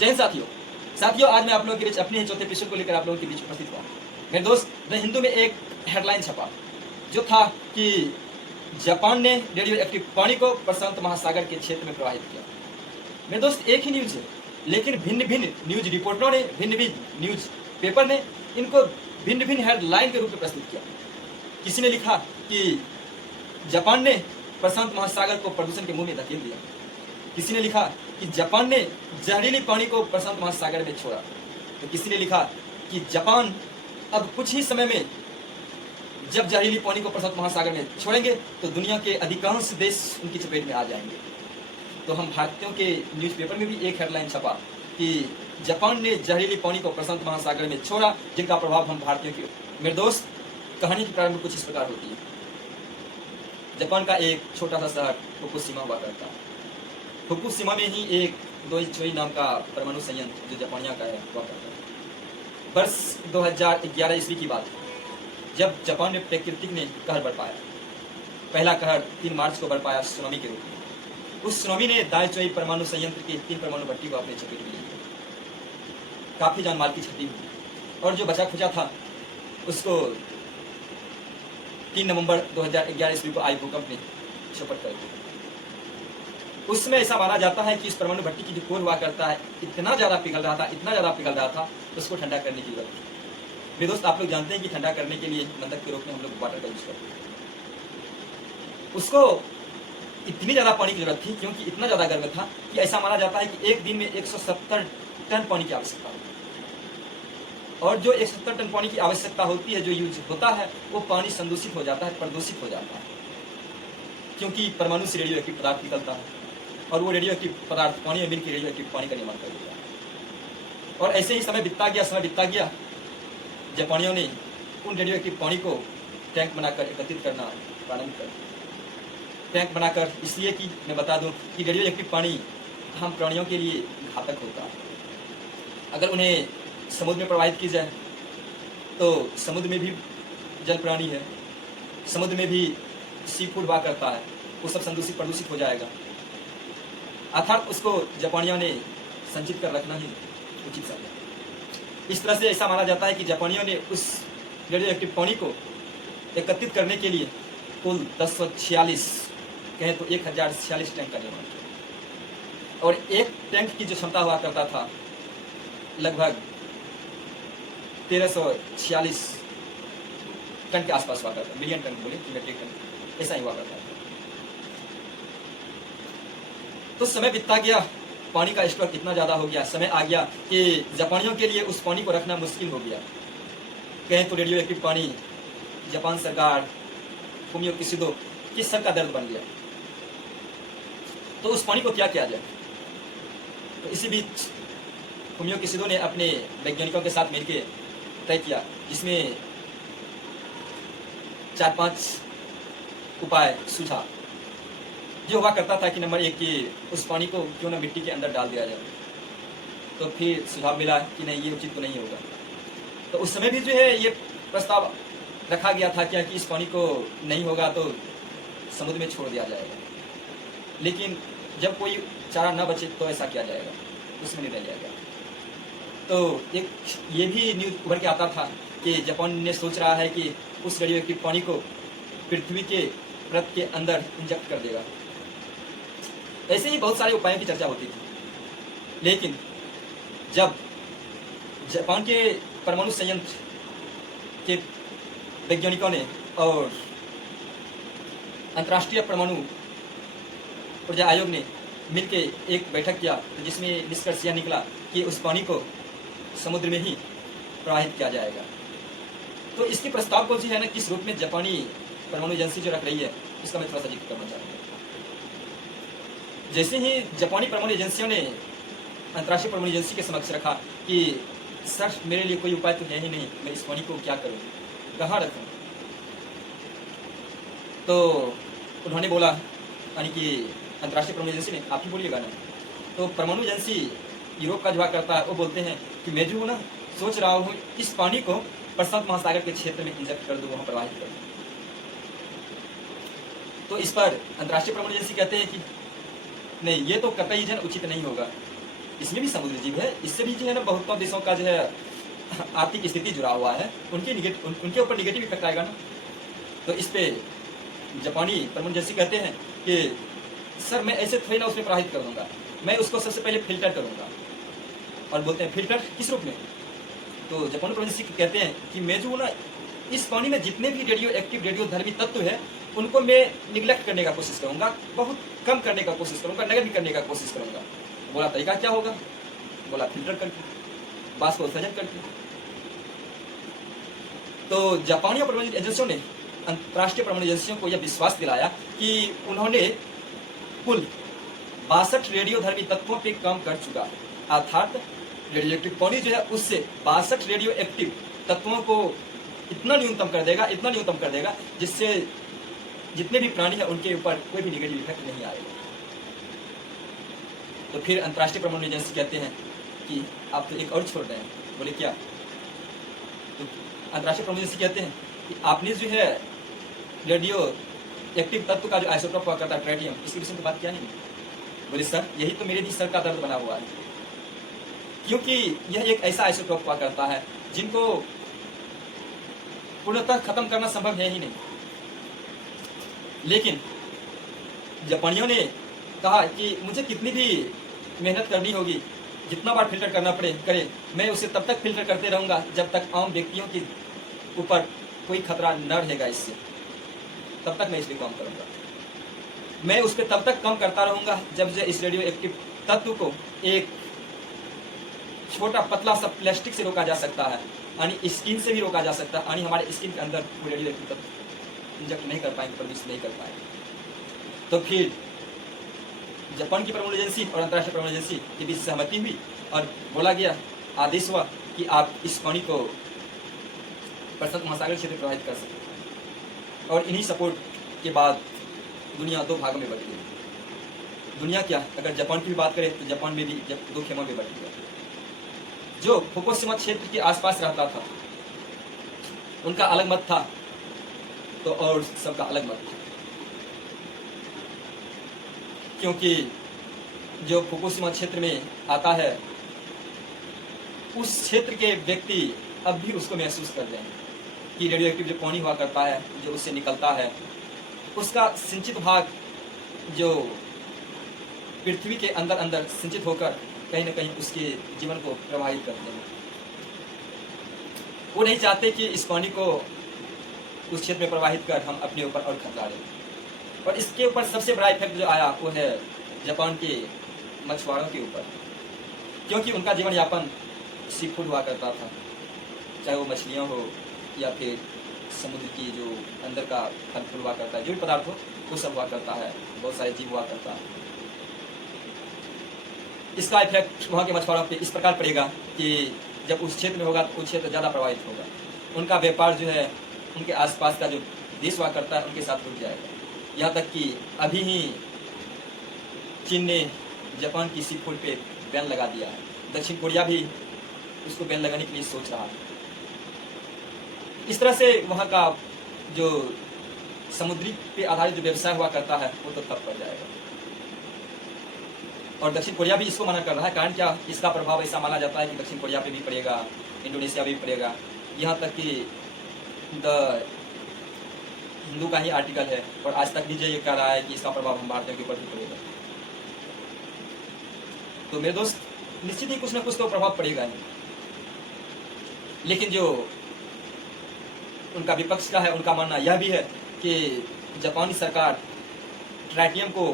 जय हिंद साथियों। साथियों, आज मैं आप लोगों के बीच अपने ही चौथे एपिसोड को लेकर आप लोगों के बीच उपस्थित हुआ। मेरे दोस्त, द हिंदू में एक हेडलाइन छपा जो था कि जापान ने रेडियो एक्टिव पानी को प्रशांत महासागर के क्षेत्र में प्रवाहित किया। मेरे दोस्त, एक ही न्यूज है, लेकिन भिन्न भिन्न न्यूज रिपोर्टरों ने, भिन्न भिन्न न्यूज पेपर ने इनको भिन्न भिन्न हेडलाइन के रूप में प्रस्तुत किया। किसी ने लिखा कि जापान ने प्रशांत महासागर को प्रदूषण के मुंह में धकेल दिया। किसी ने लिखा कि जापान ने जहरीली पानी को प्रशांत महासागर में छोड़ा। तो किसी ने लिखा कि जापान अब कुछ ही समय में जब जहरीली पानी को प्रशांत महासागर में छोड़ेंगे तो दुनिया के अधिकांश देश उनकी चपेट में आ जाएंगे। तो हम भारतीयों के न्यूज़पेपर में भी एक हेडलाइन छपा कि जापान ने जहरीली पानी को प्रशांत महासागर में छोड़ा, जिनका प्रभाव हम भारतीयों के। मेरे दोस्त, कहानी की प्रारंभ कुछ इस प्रकार होती है। जापान का एक छोटा सा शहर फुकुशिमा हुआ करता है। फुकुशिमा में ही एक दोइचोई नाम का परमाणु संयंत्र जो जापानिया का है हुआ करता है। वर्ष 2011 ईस्वी की बात है, जब जापान में प्रकृति ने कहर बरपाया। पहला कहर 3 मार्च को बरपाया सुनामी के रूप में। उस सुनामी ने दाइचोई परमाणु संयंत्र के 3 परमाणु भट्टी को अपने चपेट में लिया। काफी जानमाल की क्षति हुई और जो बचा खुचा था उसको 3 नवंबर 2011 ईस्वी को आई भूकंप ने चौपट कर दिया। उस समय ऐसा माना जाता है कि इस परमाणु भट्टी की जो कोर हुआ करता है इतना ज्यादा पिघल रहा था उसको ठंडा करने की जरूरत है। मेरे दोस्त, आप लोग जानते हैं कि ठंडा करने के लिए मंदक के रूप में हम लोग वाटर का यूज करते हैं। उसको इतनी ज्यादा पानी की जरूरत थी क्योंकि इतना ज्यादा गर्म था कि ऐसा माना जाता है कि एक दिन में 170 टन पानी की आवश्यकता होती है। और जो 170 टन पानी की आवश्यकता होती है, जो यूज होता है, वो पानी संदूषित हो जाता है, प्रदूषित हो जाता है, क्योंकि परमाणु से रेडियो एक्टिव पदार्थ निकलता है और वो रेडियो एक्टिव पदार्थ पानी में मिलकर रेडियो एक्टिव पानी का निर्माण कर देता है। और ऐसे ही समय बीतता गया। जापानियों ने उन रेडियो एक्टिव पानी को टैंक बनाकर एकत्रित करना प्रारंभ कर दिया। टैंक बनाकर इसलिए कि मैं बता दूं कि रेडियो एक्टिव पानी हम प्राणियों के लिए घातक होता है। अगर उन्हें समुद्र में प्रवाहित की जाए तो समुद्र में भी जल प्राणी है, समुद्र में भी सी फूड हुआ करता है, वो सब संदूषित प्रदूषित हो जाएगा। अर्थात उसको जापानियों ने संचित कर रखना ही उचित समझा। इस तरह से ऐसा माना जाता है कि जापानियों ने उस रेडियो एक्टिव पानी को एकत्रित करने के लिए कुल 1046 कहें तो 1046 टैंक का निर्माण किया। और एक टैंक की जो क्षमता हुआ करता था लगभग 1346 टन के आसपास हुआ करता, मिलियन टन बोले, मेट्रिक टन, ऐसा ही हुआ करता था। तो समय बीतता गया, पानी का स्टॉक इतना ज्यादा हो गया, समय आ गया कि जापानियों के लिए उस पानी को रखना मुश्किल हो गया। कहें तो रेडियो एक्टिव पानी जापान सरकार, फुमियो किशिदो की सर का दर्द बन गया। तो उस पानी को क्या किया जाए? तो इसी बीच फुमियो किशिदो ने अपने वैज्ञानिकों के साथ मिलकर तय किया, जिसमें 4-5 उपाय सूझा। जो हुआ करता था कि नंबर 1 कि उस पानी को क्यों ना मिट्टी के अंदर डाल दिया जाए। तो फिर सुझाव मिला कि नहीं, ये उचित तो नहीं होगा। तो उस समय भी जो है ये प्रस्ताव रखा गया था क्या कि इस पानी को नहीं होगा तो समुद्र में छोड़ दिया जाएगा। लेकिन जब कोई चारा न बचे तो ऐसा किया जाएगा, उसमें निर्णय लिया गया। तो एक ये भी न्यूज उभर के आता था कि जापान ने सोच रहा है कि उस रेडियो एक्टिव पानी को पृथ्वी के परत के अंदर इंजेक्ट कर देगा। ऐसे ही बहुत सारे उपायों की चर्चा होती थी। लेकिन जब जापान के परमाणु संयंत्र के वैज्ञानिकों ने और अंतर्राष्ट्रीय परमाणु ऊर्जा आयोग ने मिलकर एक बैठक किया, तो जिसमें निष्कर्ष यह निकला कि उस पानी को समुद्र में ही प्रवाहित किया जाएगा। तो इसके प्रस्ताव को जो है ना, किस रूप में जापानी परमाणु एजेंसी जो रख रही है, इसका मैं थोड़ा सा जिक्र करना चाहूँगा। जैसे ही जापानी परमाणु एजेंसियों ने अंतर्राष्ट्रीय परमाणु एजेंसी के समक्ष रखा कि सर, मेरे लिए कोई उपाय तो है ही नहीं, मैं इस पानी को क्या करूँ, कहाँ रखूँ? तो उन्होंने बोला, यानी कि अंतर्राष्ट्रीय परमाणु एजेंसी ने, आप ही बोलिएगा ना। तो परमाणु एजेंसी यूरोप का जो करता है वो बोलते हैं कि मैं जो हूँ ना, सोच रहा हूँ इस पानी को प्रशांत महासागर के क्षेत्र में इंजेक्ट कर दूँ, वहाँ प्रवाहित कर दूँ। तो इस पर अंतर्राष्ट्रीय परमाणु एजेंसी कहते हैं कि नहीं, ये तो कतई जन उचित नहीं होगा। इसमें भी समुद्री जीव है, इससे भी जो है ना बहुतों देशों का जो है आर्थिक स्थिति जुड़ा हुआ है, उनके ऊपर निगेटिव इफेक्ट आएगा ना। तो इस पे जापानी परमाणु एजेंसी कहते हैं कि सर मैं ऐसे थोड़ी ना उसमें प्रवाहित कर दूंगा, मैं उसको सबसे पहले फिल्टर करूंगा। और बोलते हैं फिल्टर किस रूप में? तो जापानी परमाणु एजेंसी कहते हैं कि मैं जो ना इस पानी में जितने भी रेडियो एक्टिव रेडियोधर्मी तत्व है उनको मैं निगलेक्ट करने का कोशिश करूंगा, बहुत कम करने का कोशिश करूंगा, नगण्य करने का कोशिश करूंगा। बोला तरीका क्या होगा? बोला फिल्टर करके, बाष्प को उत्सर्जन करके। तो जापानी परमाणु एजेंसियों ने अंतर्राष्ट्रीय परमाणु एजेंसियों को यह विश्वास दिलाया कि उन्होंने कुल 62 रेडियोधर्मी तत्वों पे काम कर चुका, अर्थात रेडियो एक्टिव पानी जो है उससे 62 रेडियो एक्टिव तत्वों को इतना न्यूनतम कर देगा जिससे जितने भी प्राणी हैं उनके ऊपर कोई भी नेगेटिव इफेक्ट नहीं आएगा। तो फिर अंतर्राष्ट्रीय परमाणु एजेंसी कहते हैं कि आप तो एक और छोड़ रहे हैं। बोले क्या? तो अंतर्राष्ट्रीय परमाणु एजेंसी कहते हैं कि आपने जो है रेडियो एक्टिव तत्व का जो आइसोटोप हुआ करता है ट्राइटियम, इसके विषय में बात किया नहीं। बोले सर यही तो मेरे भी सर का दर्द बना हुआ है, क्योंकि यह एक ऐसा आइसोटोप हुआ करता है जिनको पूर्णतः खत्म करना संभव है ही नहीं। लेकिन जापानियों ने कहा कि मुझे कितनी भी मेहनत करनी होगी, जितना बार फिल्टर करना करे, मैं उसे तब तक फिल्टर करते रहूंगा जब तक आम व्यक्तियों के ऊपर कोई खतरा न रहेगा। इससे तब तक मैं इस पर काम करूंगा। मैं उस पर तब तक कम करता रहूंगा जब से इस रेडियो एक्टिव तत्व को एक छोटा पतला सा प्लास्टिक से रोका जा सकता है, यानी स्किन से भी रोका जा सकता है, यानी हमारे स्किन के अंदर वो रेडियो एक्टिव तत्व इंजेक्ट नहीं कर पाएंगे, प्रवेश नहीं कर पाएंगे। तो फिर जापान की परमाणु एजेंसी और अंतर्राष्ट्रीय परमाणु एजेंसी के बीच सहमति हुई और बोला गया, आदेश हुआ कि आप इस पानी को प्रशांत महासागर क्षेत्र में प्रवाहित कर सकते। और इन्हीं सपोर्ट के बाद दुनिया दो भागों में बट गई। दुनिया क्या, अगर जापान की भी बात करें तो जापान में भी दो खेमों में बट गया। जो फुकुशिमा क्षेत्र के आसपास रहता था उनका अलग मत था, तो और सबका अलग मत था, क्योंकि जो फुकुशिमा क्षेत्र में आता है उस क्षेत्र के व्यक्ति अब भी उसको महसूस कर रहे हैं कि रेडियो एक्टिव जो पानी हुआ करता है जो उससे निकलता है उसका सिंचित भाग जो पृथ्वी के अंदर अंदर सिंचित होकर कहीं न कहीं उसके जीवन को प्रभावित करते हैं। वो नहीं चाहते कि इस पानी को उस क्षेत्र में प्रवाहित कर हम अपने ऊपर और खतरा लें। और इसके ऊपर सबसे बड़ा इफेक्ट जो आया वो है जापान के मछुआरों के ऊपर, क्योंकि उनका जीवन यापन सी फूड हुआ करता था, चाहे वो मछलियाँ हो या फिर समुद्र की जो अंदर का फल फूल हुआ करता है, जो भी पदार्थ हो वो सब हुआ करता है, बहुत सारे जीव हुआ करता है। इसका इफेक्ट वहाँ के मछुआरों पे इस प्रकार पड़ेगा कि जब उस क्षेत्र में होगा तो उस क्षेत्र ज़्यादा प्रभावित होगा। उनका व्यापार जो है उनके आसपास का जो देश हुआ करता है उनके साथ रुक जाएगा। यहाँ तक कि अभी ही चीन ने जापान की सी फूड पे बैन लगा दिया है, दक्षिण कोरिया भी उसको बैन लगाने के लिए सोच रहा है। इस तरह से वहाँ का जो समुद्री पे आधारित जो व्यवसाय हुआ करता है वो तो ठप पड़ जाएगा। और दक्षिण कोरिया भी इसको मना कर रहा है। कारण क्या, इसका प्रभाव ऐसा माना जाता है कि दक्षिण कोरिया पे भी पड़ेगा, इंडोनेशिया भी पड़ेगा। यहाँ तक कि द हिंदू का ही आर्टिकल है और आज तक भी ये कह रहा है कि इसका प्रभाव हम भारतीयों के ऊपर भी पड़ेगा। तो मेरे दोस्त, निश्चित ही कुछ ना कुछ तो प्रभाव पड़ेगा ही। लेकिन जो उनका विपक्ष का है उनका मानना यह भी है कि जापानी सरकार ट्राइटियम को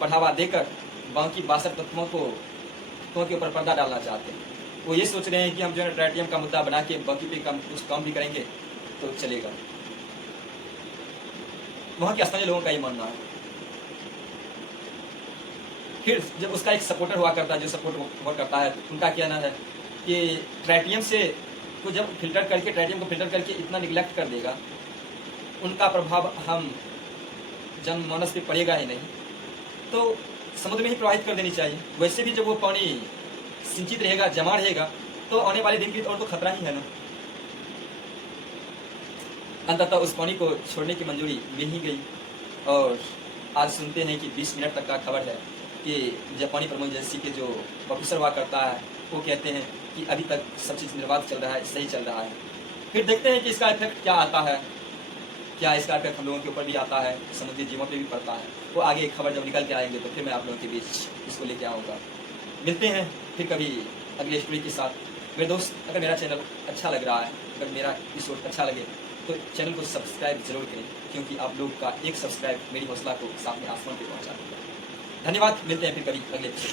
बढ़ावा देकर बाकी 62 तत्वों के ऊपर पर्दा डालना चाहते हैं। वो ये सोच रहे हैं कि हम जो है ट्राइटियम का मुद्दा बना के बाकी पे कुछ कम भी करेंगे तो चलेगा। वहाँ के स्थानीय लोगों का ये मानना है। फिर जब उसका एक सपोर्टर हुआ करता है, जो सपोर्ट हुआ करता है, उनका कहना है कि ट्राइटियम से को जब ट्राइटियम को फिल्टर करके इतना निगलेक्ट कर देगा, उनका प्रभाव हम जनमानस पे पड़ेगा ही नहीं, तो समुद्र में ही प्रवाहित कर देनी चाहिए। वैसे भी जब वो पानी सिंचित रहेगा, जमा रहेगा, तो आने वाले दिन की और तो खतरा ही है ना। अंततः उस पानी को छोड़ने की मंजूरी मिल ही गई और आज सुनते हैं कि 20 मिनट तक का खबर है कि जापानी परमाणु एजेंसी के जो प्रोफेसर हुआ करता है वो कहते हैं कि अभी तक सब चीज़ निर्बाध चल रहा है, सही चल रहा है। फिर देखते हैं कि इसका इफेक्ट क्या आता है, क्या इसका इफेक्ट हम लोगों के ऊपर भी आता है, समुद्री जीवों पे भी पड़ता है। वो आगे खबर जब निकल के आएंगे तो फिर मैं आप लोगों के बीच इसको लेके आऊँगा। मिलते हैं फिर कभी अगले स्टोरी के साथ। मेरे दोस्त, अगर मेरा चैनल अच्छा लग रहा है, अगर मेरा एपिसोड अच्छा लगे तो चैनल को सब्सक्राइब जरूर करें, क्योंकि आप लोग का एक सब्सक्राइब मेरी हौसला को सामने आसमान पे पहुंचा देगा। धन्यवाद, मिलते हैं फिर कभी अगले एपिसोड।